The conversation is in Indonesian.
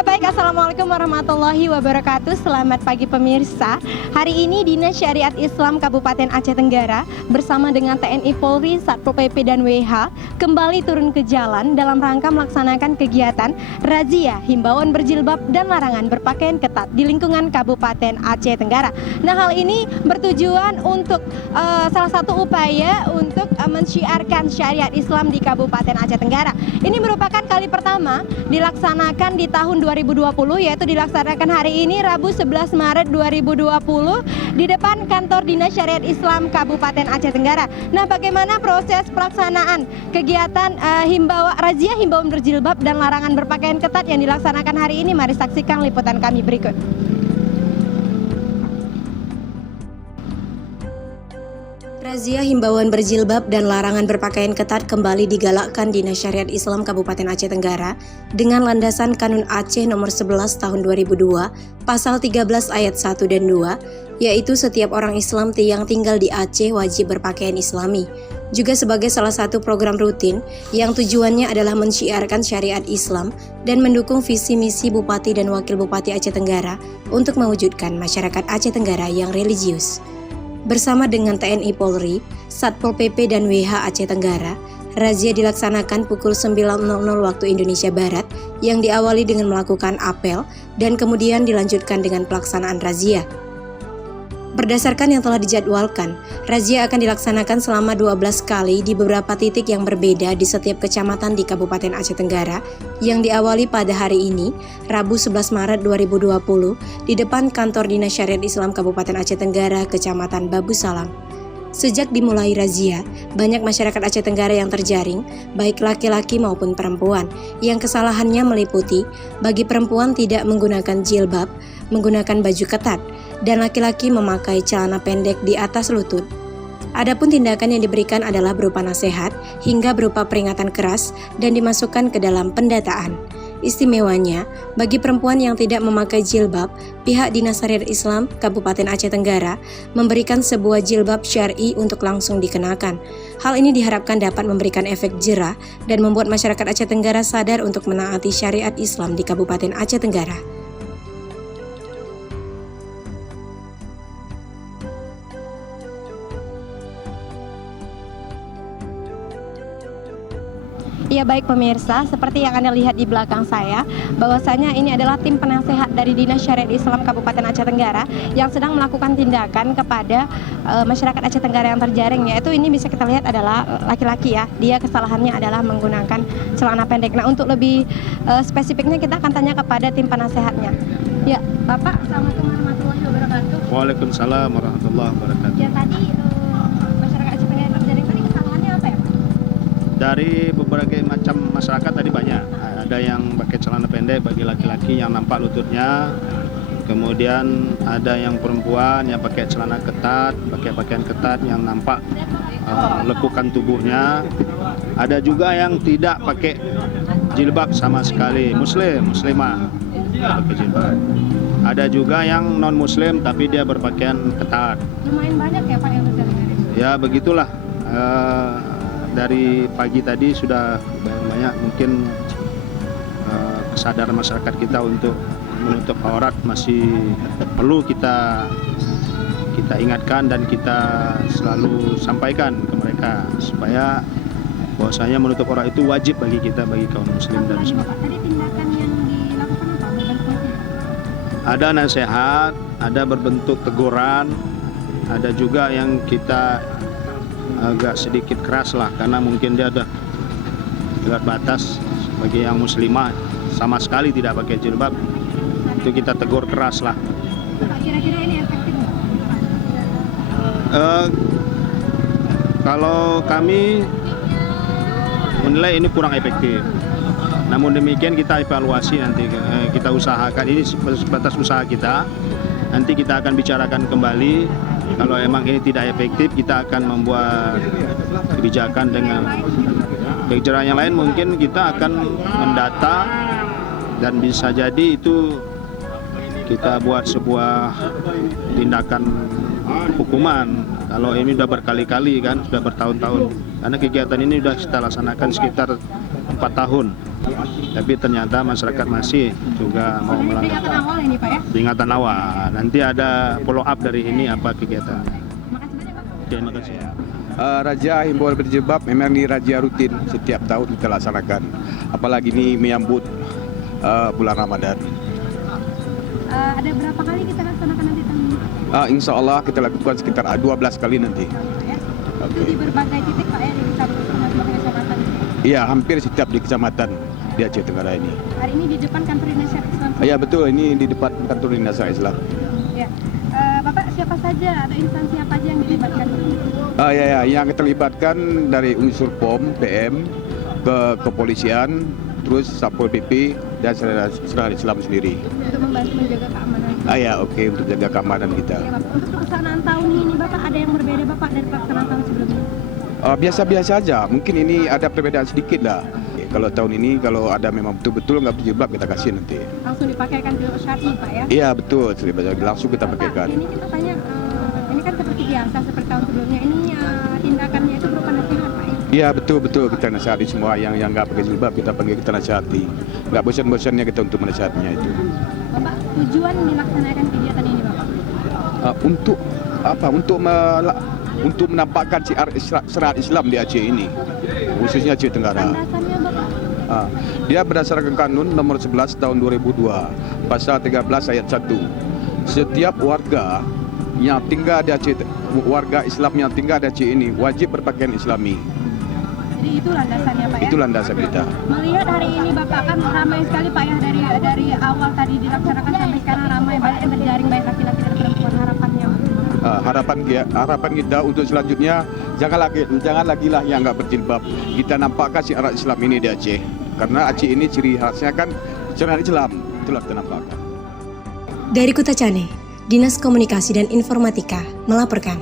Ya baik, Assalamualaikum warahmatullahi wabarakatuh. Selamat pagi pemirsa. Hari ini Dinas Syariat Islam Kabupaten Aceh Tenggara bersama dengan TNI Polri, Satpol PP dan WH kembali turun ke jalan dalam rangka melaksanakan kegiatan razia himbauan berjilbab dan larangan berpakaian ketat di lingkungan Kabupaten Aceh Tenggara. Nah, hal ini bertujuan untuk salah satu upaya untuk mensyiarkan syariat Islam di Kabupaten Aceh Tenggara. Ini merupakan kali pertama dilaksanakan di tahun 2020, yaitu dilaksanakan hari ini Rabu 11 Maret 2020 di depan kantor Dinas Syariat Islam Kabupaten Aceh Tenggara. Nah, bagaimana proses pelaksanaan kegiatan razia himbauan berjilbab dan larangan berpakaian ketat yang dilaksanakan hari ini? Mari saksikan liputan kami berikut. Razia himbauan berjilbab dan larangan berpakaian ketat kembali digalakkan Dinas Syariat Islam Kabupaten Aceh Tenggara dengan landasan Kanun Aceh nomor 11 tahun 2002, pasal 13 ayat 1 dan 2, yaitu setiap orang Islam yang tinggal di Aceh wajib berpakaian Islami. Juga sebagai salah satu program rutin yang tujuannya adalah mensyiarkan syariat Islam dan mendukung visi misi Bupati dan Wakil Bupati Aceh Tenggara untuk mewujudkan masyarakat Aceh Tenggara yang religius. Bersama dengan TNI Polri, Satpol PP dan WH Aceh Tenggara, razia dilaksanakan pukul 9.00 waktu Indonesia Barat yang diawali dengan melakukan apel dan kemudian dilanjutkan dengan pelaksanaan razia. Berdasarkan yang telah dijadwalkan, razia akan dilaksanakan selama 12 kali di beberapa titik yang berbeda di setiap kecamatan di Kabupaten Aceh Tenggara yang diawali pada hari ini, Rabu 11 Maret 2020 di depan kantor Dinas Syariat Islam Kabupaten Aceh Tenggara, Kecamatan Babu Salam. Sejak dimulai razia, banyak masyarakat Aceh Tenggara yang terjaring, baik laki-laki maupun perempuan, yang kesalahannya meliputi bagi perempuan tidak menggunakan jilbab, menggunakan baju ketat, dan laki-laki memakai celana pendek di atas lutut. Adapun tindakan yang diberikan adalah berupa nasihat hingga berupa peringatan keras dan dimasukkan ke dalam pendataan. Istimewanya, bagi perempuan yang tidak memakai jilbab, pihak Dinas Syariat Islam Kabupaten Aceh Tenggara memberikan sebuah jilbab syar'i untuk langsung dikenakan. Hal ini diharapkan dapat memberikan efek jerah dan membuat masyarakat Aceh Tenggara sadar untuk menaati syariat Islam di Kabupaten Aceh Tenggara. Ya baik pemirsa, seperti yang Anda lihat di belakang saya, bahwasanya ini adalah tim penasehat dari Dinas Syariat Islam Kabupaten Aceh Tenggara yang sedang melakukan tindakan kepada masyarakat Aceh Tenggara yang terjaring, yaitu ini bisa kita lihat adalah laki-laki ya, dia kesalahannya adalah menggunakan celana pendek. Nah, untuk lebih spesifiknya kita akan tanya kepada tim penasehatnya. Ya Bapak, Assalamualaikum warahmatullahi wabarakatuh. Waalaikumsalam warahmatullahi wabarakatuh. Ya tadi masyarakat Aceh Tenggara yang terjaring tadi kesalahannya apa ya Pak? Dari berbagai macam masyarakat tadi banyak. Ada yang pakai celana pendek bagi laki-laki yang nampak lututnya. Kemudian ada yang perempuan yang pakai celana ketat, pakai pakaian ketat yang nampak lekukan tubuhnya. Ada juga yang tidak pakai jilbab sama sekali, muslimah pakai jilbab. Ada juga yang non muslim tapi dia berpakaian ketat. Lumayan banyak ya Pak yang terjaring? Ya begitulah. Dari pagi tadi sudah banyak mungkin kesadaran masyarakat kita untuk menutup aurat masih perlu kita ingatkan dan kita selalu sampaikan ke mereka supaya bahwasanya menutup aurat itu wajib bagi kita, bagi kaum muslim dan muslimat. Tadi tindakan yang dilakukan apa? Ada nasihat, ada berbentuk teguran, ada juga yang kita agak sedikit keras lah karena mungkin dia ada berat batas. Bagi yang muslimah sama sekali tidak pakai jilbab itu kita tegur keras lah. Kira-kira ini efektif nggak? Kalau kami menilai ini kurang efektif, namun demikian kita evaluasi nanti, kita usahakan, ini sebatas usaha kita, nanti kita akan bicarakan kembali. Kalau emang ini tidak efektif, kita akan membuat kebijakan dengan kebijakan yang lain. Mungkin kita akan mendata dan bisa jadi itu kita buat sebuah tindakan hukuman. Kalau ini sudah berkali-kali kan, sudah bertahun-tahun. Karena kegiatan ini sudah kita laksanakan sekitar 4 tahun. Tapi ternyata masyarakat masih juga mau melanggar. Peringatan awal ini Pak ya? Peringatan awal. Nanti ada follow up dari ini apa kegiatan. Makasih banyak Pak. Oke, terima kasih. Razia himbauan berjilbab memang ini razia rutin setiap tahun kita laksanakan. Apalagi ini menyambut bulan Ramadan. Ada berapa kali kita laksanakan nanti tahun ini? Insya Allah kita lakukan sekitar 12 kali nanti. Ya. Oke. Itu di berbagai titik Pak ya, di berbagai kecamatan. Iya, hampir setiap di kecamatan di Aceh Tenggara ini. Hari ini di depan kantor Dinas Syariat Islam. Iya betul, ini di depan kantor Dinas Syariat Islam. Ya. Bapak siapa saja, ada instansi apa aja yang dilibatkan? Ya, yang terlibatkan dari unsur POM, PM, kepolisian, terus Satpol PP dan Syariat Islam sendiri. Untuk membantu menjaga keamanan. Ya, oke, untuk jaga keamanan kita. Ya, Bapak. Untuk pelaksanaan tahun ini Bapak ada yang berbeda Bapak dari pelaksanaan tahun sebelumnya? Biasa-biasa aja, mungkin ini ada perbedaan sedikit lah. Kalau tahun ini kalau ada memang betul-betul nggak berjilbab kita kasih nanti. Langsung dipakaikan ke syar'i Pak ya? Iya betul, langsung kita Pak, pakaikan. ini kita tanya, ini kan seperti biasa seperti tahun sebelumnya. Ini tindakannya itu berupa nasihat Pak ya? Iya betul kita nasihati semua yang nggak pakai jilbab kita panggil kita nasihati. Nggak bosan-bosannya kita untuk menasihatinya itu. Bapak, tujuan dilaksanakan kegiatan ini Bapak? Untuk apa? Untuk menampakkan syariat Islam di Aceh ini, khususnya Aceh Tenggara. Landasannya Bapak? Dia berdasarkan Kanun nomor 11 tahun 2002, pasal 13 ayat 1. Setiap warga yang tinggal di Aceh, warga Islam yang tinggal di Aceh ini wajib berpakaian Islami. Jadi itu landasannya Pak ya? Itu landasan kita. Melihat hari ini Bapak kan ramai sekali Pak ya, dari awal tadi dilaksanakan sampai sekarang ramai, banyak yang terjaring baik laki-laki dan perempuan. Harapannya Harapan kita untuk selanjutnya jangan lagi lah yang nggak berjilbab. Kita nampakkan syiar Islam ini di Aceh. Karena Aceh ini ciri khasnya kan syiar Islam. Itulah kita nampakkan. Dari Kota Cane, Dinas Komunikasi dan Informatika melaporkan.